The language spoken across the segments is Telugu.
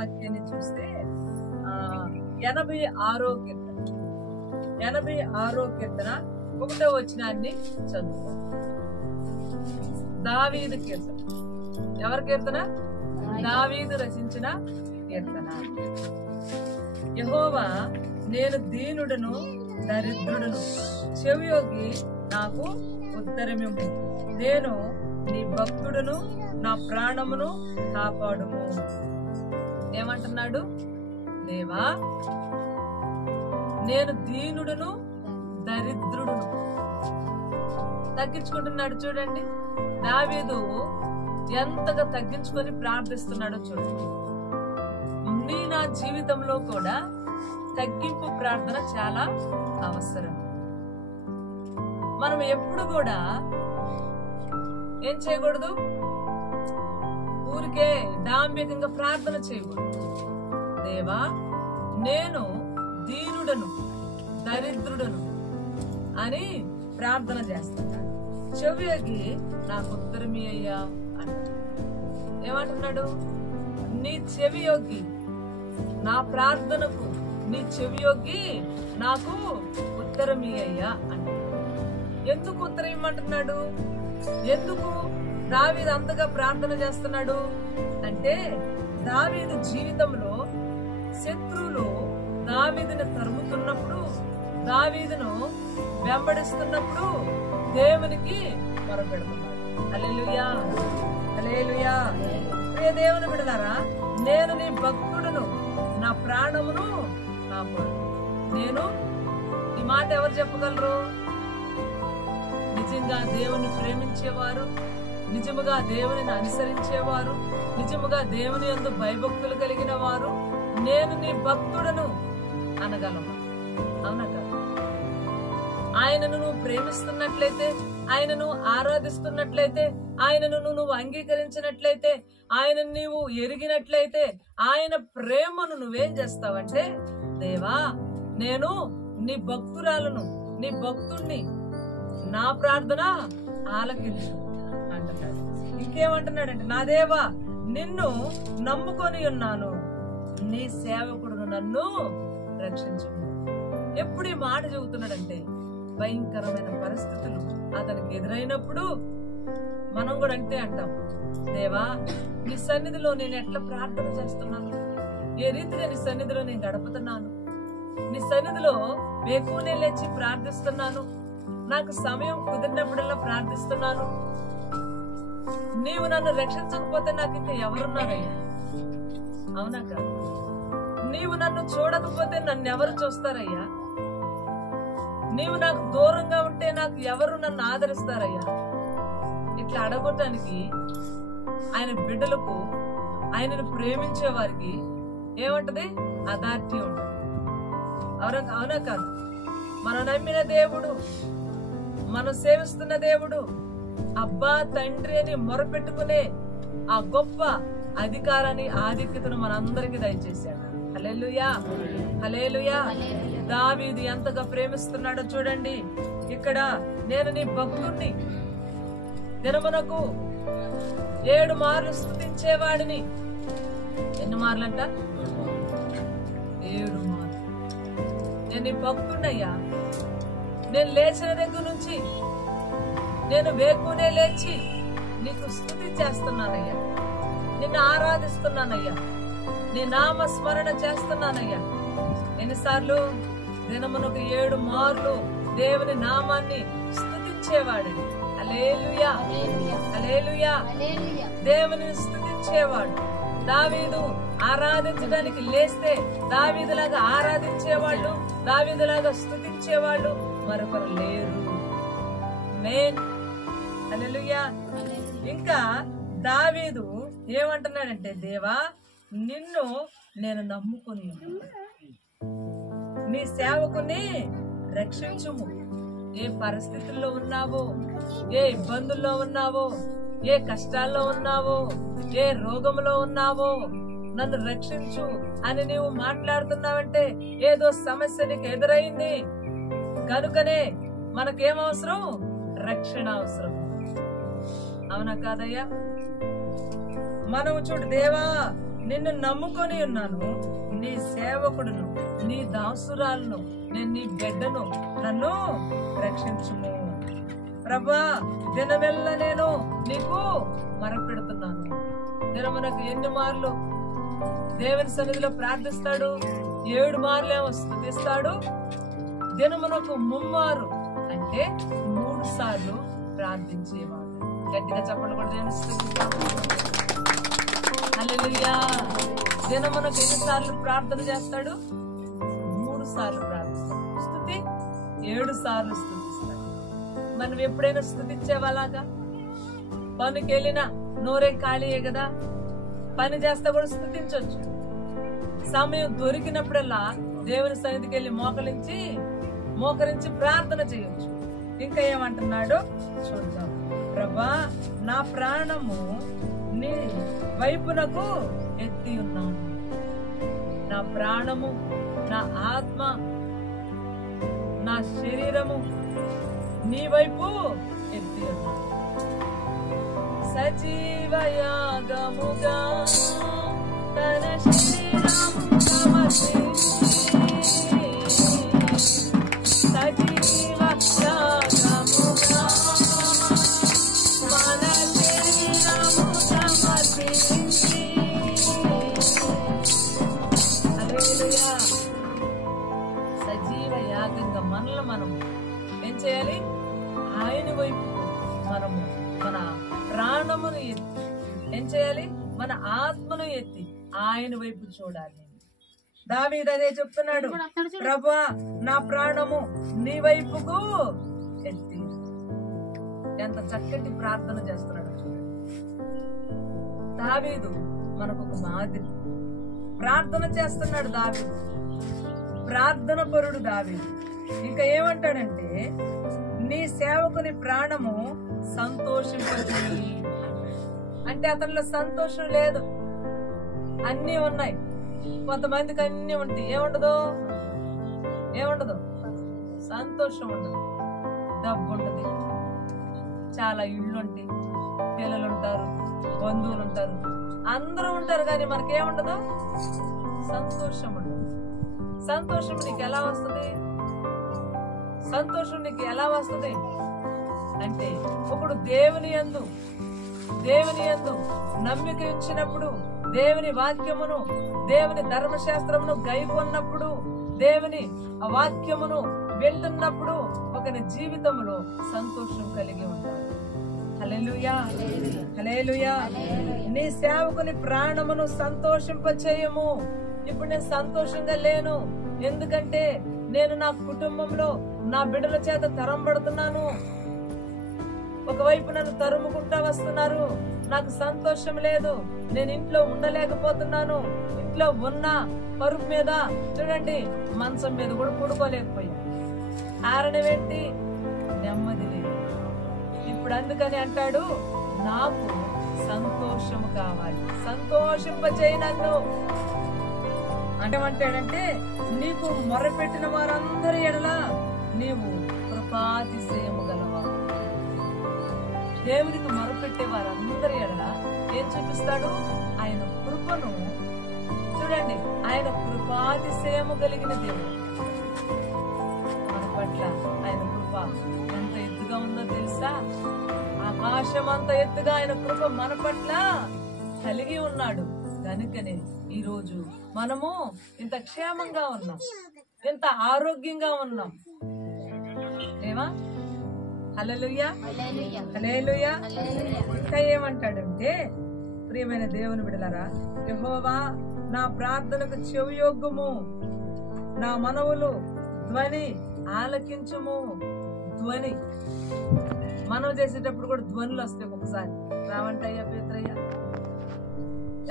వాక్యాన్ని చూస్తే 86వ కీర్తన 86వ కీర్తన 1వ వచనాన్ని చదువు. దావీదు కీర్తన. ఎవరి కీర్తన? దావీదు రచించిన కీర్తన. యెహోవా, నేను దీనుడను దరిద్రుడను, చెవియొగ్గి నాకు ఉత్తరమిమ్ము. నేను నీ భక్తుడును, నా ప్రాణమును కాపాడుము. ఏమంటున్నాడు? దేవా, నేను దీనుడును దరిద్రుడును. తగ్గించుకుంటున్నాడు. చూడండి దావీదు ఎంతగా తగ్గించుకొని ప్రార్థిస్తున్నాడో చూడండి. నా జీవితంలో కూడా తగ్గింపు ప్రార్థన చాలా అవసరం. మనం ఎప్పుడు కూడా ఏం చేయకూడదు? ఊరికే డాంబికంగా ప్రార్థన చేయకూడదు. దేవా, నేను దీనుడను దరిద్రుడను అని ప్రార్థన చేస్తున్నాడు. చెవియొగ్గి నాకు ఉత్తరమి అయ్యా అంటాడు. ఏమంటున్నాడు? నీ చెవియొగ్గి, నా ప్రార్థనకు నీ చెవియొగ్గి నాకు ఉత్తరమి అయ్యా అంటాడు. ఎందుకు ఉత్తరం ఇమ్మంటున్నాడు? ఎందుకు దావీదు అంతగా ప్రార్థన చేస్తున్నాడు అంటే, దావీదు జీవితంలో శత్రువులు దావీదును తరుముతున్నప్పుడు, దావీదును వెంబడిస్తున్నప్పుడు దేవునికి మొరపెడుతున్నాడు. హల్లెలూయా, హల్లెలూయా. ప్రియ దేవుని బిడ్డలారా, నేను నీ భక్తుడును, నా ప్రాణమును కాపాడు. నేను ఈ మాట ఎవరు చెప్పగలరు? నిజంగా దేవుని ప్రేమించేవారు, నిజముగా దేవునిని అనుసరించేవారు, నిజముగా దేవుని యందు భయభక్తులు కలిగిన వారు నేను నీ భక్తుడను అనగలము. అవునా కదా? ఆయనను నువ్వు ప్రేమిస్తున్నట్లయితే, ఆయనను ఆరాధిస్తున్నట్లయితే, ఆయనను నువ్వు అంగీకరించినట్లయితే, ఆయనను నీవు ఎరిగినట్లయితే, ఆయన ప్రేమను నువ్వేం చేస్తావంటే, దేవా, నేను నీ భక్తురాలను, నీ భక్తుణ్ణి, నా ప్రార్థన ఆలకించు అంటున్నాడు. ఇంకేమంటున్నాడంటే, నా దేవా, నిన్ను నమ్ముకొని ఉన్నాను, నీ సేవకుడును నన్ను రక్షించు. ఎప్పుడు ఈ మాట చెబుతున్నాడంటే, భయంకరమైన పరిస్థితులు అతనికి ఎదురైనప్పుడు మనం కూడా అంటే అంటాం, దేవా, నీ సన్నిధిలో నేను ఎట్లా ప్రార్థన చేస్తున్నాను, ఏ రీతిగా నీ సన్నిధిలో నేను గడుపుతున్నాను, నీ సన్నిధిలో వేకునే లేచి ప్రార్థిస్తున్నాను, నాకు సమయం కుదిరినప్పుడల్లా ప్రార్థిస్తున్నాను. నీవు నన్ను రక్షించకపోతే నాకు ఇంకా ఎవరున్నారయ్యా? అవునా కాదు? నీవు నన్ను చూడకపోతే నన్ను ఎవరు చూస్తారయ్యా? నీవు నాకు దూరంగా ఉంటే నాకు ఎవరు నన్ను ఆదరిస్తారయ్యా? ఇట్లా అడగొట్టడానికి ఆయన బిడ్డలకు, ఆయనను ప్రేమించే వారికి ఏమంటది? అథారిటీ ఉంటుంది. అవునా కాదు? మనం నమ్మిన దేవుడు, మనం సేవిస్తున్న దేవుడు అబ్బా తండ్రి అని మొరపెట్టుకునే ఆ గొప్ప అధికారాన్ని, ఆధిక్యతను మనందరికీ దయచేశాడు. హల్లెలూయా, హల్లెలూయా. దావీదు ఎంతగా ప్రేమిస్తున్నాడో చూడండి. ఇక్కడ నేను నీ భక్తుణ్ణి, దినమునకు 7 మార్లు స్తుతించేవాడిని. ఎన్ని మార్లంట? 7 మార్లు. నేను నీ భక్తున్నయ్యా. నేను లేచిన దగ్గర నుంచి నేను వేకునే లేచి నీకు స్తుతి చేస్తున్నానయ్యా, నిన్ను ఆరాధిస్తున్నానయ్యా, నీ నామ స్మరణ చేస్తున్నానయ్యా. ఎన్నిసార్లు? దినమునకు 7 మార్లు దేవుని నామాన్ని స్తుతించేవాడు. హల్లెలూయా, హల్లెలూయా. దేవుని స్తుతించేవాడు. దావీదు ఆరాధించడానికి లేస్తే దావీదులాగా ఆరాధించేవాళ్ళు, దావీదులాగా స్తుతించేవాళ్ళు మరొకరు లేరు. హల్లెలూయా. ఇంకా దావీదు ఏమంటున్నాడంటే, దేవా, నిన్ను నేను నమ్ముకుని నీ సేవకుని రక్షించుము. ఏ పరిస్థితుల్లో ఉన్నావో, ఏ ఇబ్బందుల్లో ఉన్నావో, ఏ కష్టాల్లో ఉన్నావో, ఏ రోగంలో ఉన్నావో, నన్ను రక్షించు అని నీవు మాట్లాడుతున్నావంటే ఏదో సమస్య నీకు ఎదురైంది కనుకనే మనకేం అవసరం? రక్షణ అవసరం. అవునా కాదయ్యా? మనం చూడు, దేవా నిన్ను నమ్ముకొని ఉన్నాను, నీ సేవకుడును, నీ దాసురాలను, నేను నీ బిడ్డను, నన్ను రక్షించుము. ప్రభా, దినమెల్ల నేను నీకు మొరపెడుతున్నాను. దినమునకు ఎన్ని మార్లు దేవుని సన్నిధిలో ప్రార్థిస్తాడు? 7 మార్లేమో స్తుతిస్తాడు. దినమునకు 3 మారు అంటే 3 సార్లు ప్రార్థించేవాడు. గట్టిగా చెప్పండి కూడా దేవుని స్తుతిస్తాము. హల్లెలూయా. దినమునకు ఎన్నిసార్లు ప్రార్థన చేస్తాడు? 3 సార్లు ప్రార్థిస్తాడు. స్తుతి 7 సార్లు స్తుతిస్తాడు. మనం ఎప్పుడైనా స్తుతించేవాలాగా? పనికి వెళ్ళినా నోరే ఖాళీయే కదా, పని చేస్తా కూడా స్తుతించవచ్చు. సమయం దొరికినప్పుడల్లా దేవుని సన్నిధికి వెళ్ళి మోకరించి ప్రార్థన చేయొచ్చు. ఇంకా ఏమంటున్నాడు చూద్దాం. ప్రభా, నా ప్రాణము నీ వైపునకు ఎత్తి ఉన్నాను. నా ప్రాణము, నా ఆత్మ, నా శరీరము నీ వైపు ఎత్తి ఉన్నాను. సజీవయాగముగా తన శరీరము సమర్పించి, సజీవయాగముగా మన శరీరము సమర్పించి. హల్లెలూయా. సజీవ యాగంగా మనల్ని మనం ఏం చేయాలి? ఆయన వైపు మనము మన ప్రాణమును ఎత్తి ఏం చేయాలి? మన ఆత్మను ఎత్తి ఆయన వైపు చూడాలి. దావీదు అదే చెప్తున్నాడు. ప్రభువా, నా ప్రాణము నీ వైపుకు ఎత్తి. ఎంత చక్కటి ప్రార్థన చేస్తున్నాడు చూడండి. దావీదు మనకు ఒక మాదిరి ప్రార్థన చేస్తున్నాడు. దావీదు ప్రార్థన పరుడు. దావీదు ఇంకా ఏమంటాడంటే, నీ సేవకుని ప్రాణము సంతోషింపజేయి. అంటే అతనిలో సంతోషం లేదు, అన్నీ ఉన్నాయి. కొంతమందికి అన్ని ఉంటాయి, ఏముండదు? సంతోషం ఉండదు. డబ్బు ఉంటది, చాలా ఇళ్ళు ఉంటాయి, పిల్లలు ఉంటారు, బంధువులు ఉంటారు, అందరూ ఉంటారు, కానీ మనకేముండదు? సంతోషం ఉండదు. సంతోషం నీకు ఎలా వస్తుంది? సంతోషం నీకు ఎలా వస్తుంది అంటే, ఒకడు దేవుని యందు నమ్మిక ఉంచినప్పుడు, దేవుని వాక్యమును, దేవుని ధర్మశాస్త్రమును గైకొన్నప్పుడు, దేవుని ఆ వాక్యమును వింటున్నప్పుడు ఒకని జీవితంలో సంతోషం కలిగి ఉంటాడు. హల్లెలూయా, హల్లెలూయా. నీ సేవకుని ప్రాణమును సంతోషింపచేయము. ఇప్పుడు నేను సంతోషంగా లేను, ఎందుకంటే నేను నా కుటుంబంలో నా బిడ్డల చేత తరంబడుతున్నాను. ఒకవైపు నన్ను తరుముకుంటా వస్తున్నారు, నాకు సంతోషం లేదు, నేను ఇంట్లో ఉండలేకపోతున్నాను. ఇంట్లో ఉన్న పరుపు మీద చూడండి, మంచం మీద కూడా పడుకోలేకపోయా. కారణమేంటి? నెమ్మది లేదు. ఇప్పుడు అందుకని అంటాడు, నాకు సంతోషము కావాలి, సంతోషింపచేయి నన్ను. అంటాడంటే, నీకు మొరపెట్టిన వారందరి ఎడల నీవు కృపాతిశయము గలవా. దేవునికి మొరపెట్టే వారందరి ఎడల ఏం చూపిస్తాడు? ఆయన కృపను. చూడండి, ఆయన కృపాతిశయము కలిగిన దేవుడు. మన పట్ల ఆయన కృప ఎంత ఎత్తుగా ఉందో తెలుసా? ఆకాశం అంత ఎత్తుగా ఆయన కృప మన పట్ల కలిగి ఉన్నాడు. కనుకనే ఈ రోజు మనము ఇంత క్షేమంగా ఉన్నాం, ఎంత ఆరోగ్యంగా ఉన్నాం. లేవా? హల్లెలూయా, హల్లెలూయా. ఇంకా ఏమంటాడంటే, ప్రియమైన దేవుని బిడ్డలారా, యెహోవా నా ప్రార్థనకు చెవియొగ్గుము, నా మనవులు ధ్వని ఆలకించుము. ధ్వని మనం చేసేటప్పుడు కూడా ధ్వనులు వస్తాయి ఒకసారి. రావంటయ్యా, పేత్రయ్యా,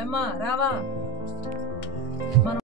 అమ్మా రావా. మనం